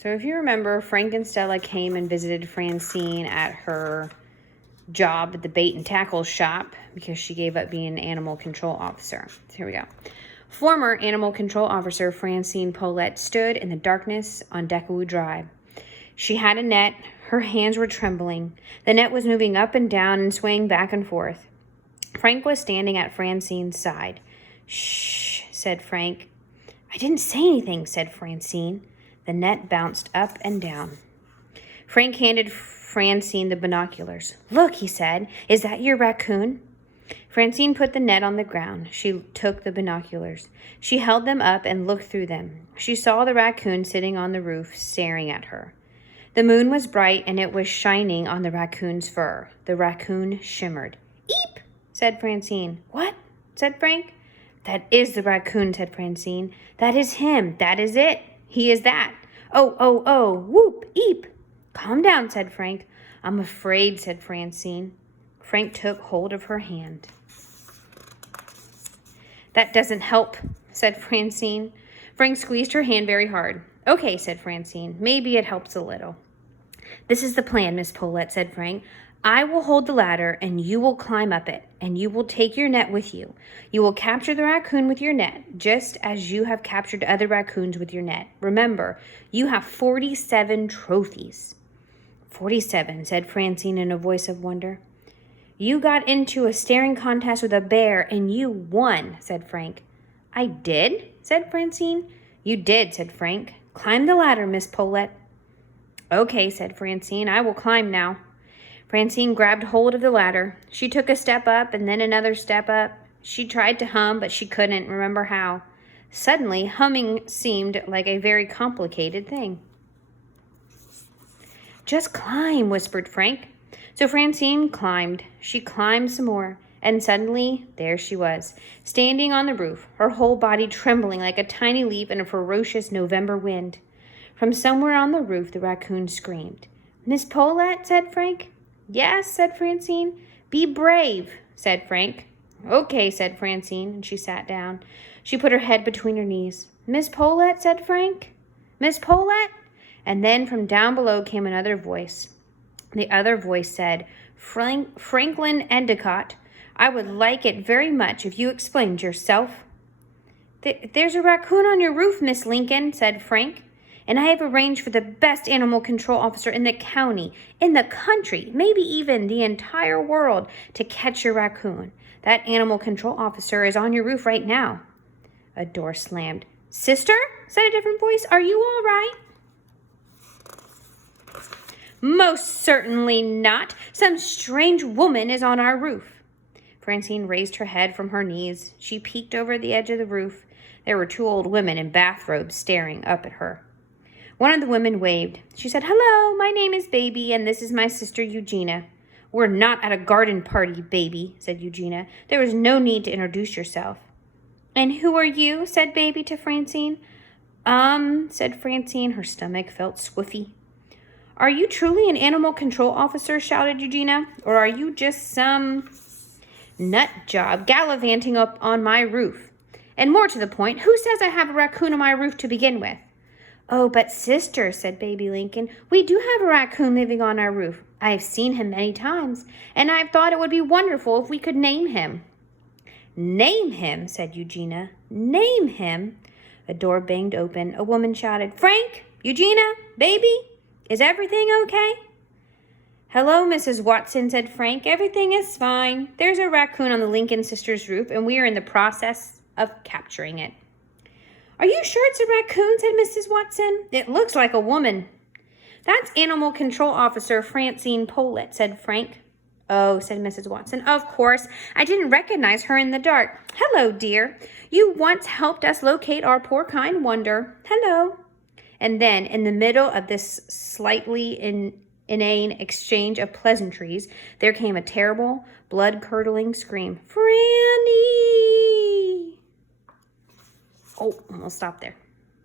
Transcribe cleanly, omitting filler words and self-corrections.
So if you remember, Frank and Stella came and visited Francine at her job at the bait and tackle shop because she gave up being an animal control officer. So here we go. Former animal control officer Francine Poulet stood in the darkness on Deckawoo Drive. She had a net. Her hands were trembling. The net was moving up and down and swaying back and forth. Frank was standing at Francine's side. "Shh," said Frank. "I didn't say anything," said Francine. The net bounced up and down. Frank handed Francine the binoculars. "Look," he said. "Is that your raccoon?" Francine put the net on the ground. She took the binoculars. She held them up and looked through them. She saw the raccoon sitting on the roof, staring at her. The moon was bright, and it was shining on the raccoon's fur. The raccoon shimmered. "Eep," said Francine. "What?" said Frank. "That is the raccoon," said Francine. "That is him. That is it. He is that. Oh, oh, oh, whoop, eep." "Calm down," said Frank. "I'm afraid," said Francine. Frank took hold of her hand. "That doesn't help," said Francine. Frank squeezed her hand very hard. "Okay," said Francine. "Maybe it helps a little." "This is the plan, Miss Poulet," said Frank. "I will hold the ladder, and you will climb up it, and you will take your net with you. You will capture the raccoon with your net, just as you have captured other raccoons with your net. Remember, you have 47 trophies." 47, said Francine in a voice of wonder. "You got into a staring contest with a bear, and you won," said Frank. "I did?" said Francine. "You did," said Frank. "Climb the ladder, Miss Poulet." "Okay," said Francine. "I will climb now." Francine grabbed hold of the ladder. She took a step up and then another step up. She tried to hum, but she couldn't remember how. Suddenly, humming seemed like a very complicated thing. "Just climb," whispered Frank. So Francine climbed. She climbed some more, and suddenly there she was, standing on the roof, her whole body trembling like a tiny leaf in a ferocious November wind. From somewhere on the roof, the raccoon screamed. "Miss Poulet," said Frank. "Yes," said Francine. "Be brave," said Frank. "Okay," said Francine, and she sat down. She put her head between her knees. "Miss Poulet," said Frank. "Miss Poulet?" And then from down below came another voice. The other voice said, "Franklin Endicott, I would like it very much if you explained yourself." "There's a raccoon on your roof, Miss Lincoln," said Frank. "And I have arranged for the best animal control officer in the county, in the country, maybe even the entire world, to catch your raccoon. That animal control officer is on your roof right now." A door slammed. "Sister," said a different voice, "are you all right?" "Most certainly not. Some strange woman is on our roof." Francine raised her head from her knees. She peeked over the edge of the roof. There were two old women in bathrobes staring up at her. One of the women waved. She said, "Hello, my name is Baby, and this is my sister Eugenia." "We're not at a garden party, Baby," said Eugenia. "There is no need to introduce yourself." "And who are you?" said Baby to Francine. Said Francine. Her stomach felt squiffy. "Are you truly an animal control officer?" shouted Eugenia. "Or are you just some nut job gallivanting up on my roof? And more to the point, who says I have a raccoon on my roof to begin with?" "Oh, but sister," said Baby Lincoln, "we do have a raccoon living on our roof. I have seen him many times, and I've thought it would be wonderful if we could name him." "Name him," said Eugenia. "Name him?" A door banged open. A woman shouted, "Frank, Eugenia, Baby, is everything okay?" "Hello, Mrs. Watson," said Frank. "Everything is fine. There's a raccoon on the Lincoln sisters' roof, and we are in the process of capturing it." "Are you sure it's a raccoon?" said Mrs. Watson. "It looks like a woman." "That's Animal Control Officer Francine Poulet," said Frank. "Oh," said Mrs. Watson. "Of course. I didn't recognize her in the dark. Hello, dear. You once helped us locate our poor kind wonder. Hello." And then, in the middle of this slightly inane exchange of pleasantries, there came a terrible, blood-curdling scream. "Franny!" Oh, we'll stop there.